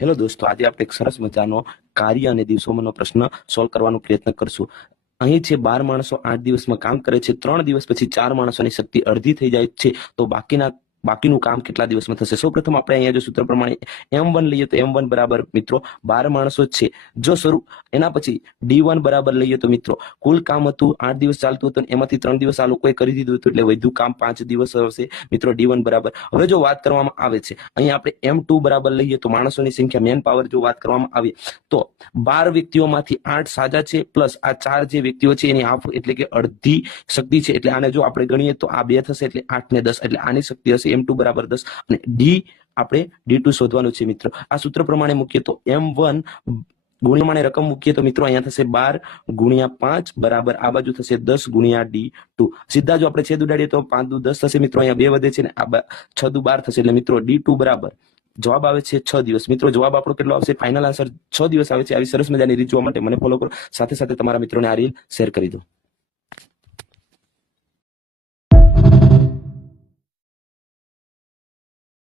Hello દોસ્તો, આજે આપણે એક સરસ મજાનો કાર્ય અને દિવસોમાંનો પ્રશ્ન સોલ્વ કરવાનો પ્રયત્ન કરશું. અહીં છે 12 માણસો 8 દિવસમાં કામ કરે છે. 3 દિવસ પછી 4 માણસોની શક્તિ અડધી થઈ જાય છે. તો બાકીનું કામ કેટલા દિવસમાં થશે? સૌપ્રથમ આપણે અહીંયા જો સૂત્ર પ્રમાણે M1 લઈએ તો M1 બરાબર મિત્રો 12 માણસો છે. જો એના પછી D1 બરાબર લઈએ તો મિત્રો કુલ કામ હતું 8 દિવસ ચાલતું હતું, એમાંથી 3 દિવસ આ લોકોએ કરી દીધું હતું, એટલે વધુ કામ 5 દિવસ હશે મિત્રો D1 બરાબર. હવે જો વાત કરવામાં આવે છે અહીંયા આપણે M2 બરાબર લઈએ તો માણસોની સંખ્યા મેન પાવર જો વાત કરવામાં આવે તો 12 વ્યક્તિઓમાંથી 8 સાજા છે, પ્લસ આ 4 જે વ્યક્તિઓ છે એની હાફ એટલે કે અડધી શક્તિ છે. એટલે આને જો આપણે ગણીએ તો આ 2 થશે, એટલે 8 ને 10, એટલે આની શક્તિ હશે M2 બરાબર 10 અને આપણે D2 શોધવાનું છે મિત્રો. આ સૂત્ર પ્રમાણે મૂકીએ તો M1 ગુણ્યામાં રકમ મૂકીએ તો મિત્રો અહીંયા થશે 12 ગુણ્યા 5 બરાબર આ બાજુ થશે 10 ગુણ્યા D2. સીધા જો આપણે છેદ ઉડાડીએ તો 5 દુ 10 થશે મિત્રો, અહીંયા 2 વધે છે ને આ 6 દુ 12 થશે, એટલે મિત્રો D2 બરાબર જવાબ આવે છે 6 દિવસ. મિત્રો જવાબ આપણો કેટલો આવશે? ફાઇનલ આન્સર 6 દિવસ આવે છે. આવી સરસ મજાની રીત જોવા માટે મને ફોલો કરો, સાથે સાથે તમારા મિત્રોને આ રીલ શેર કરી દો.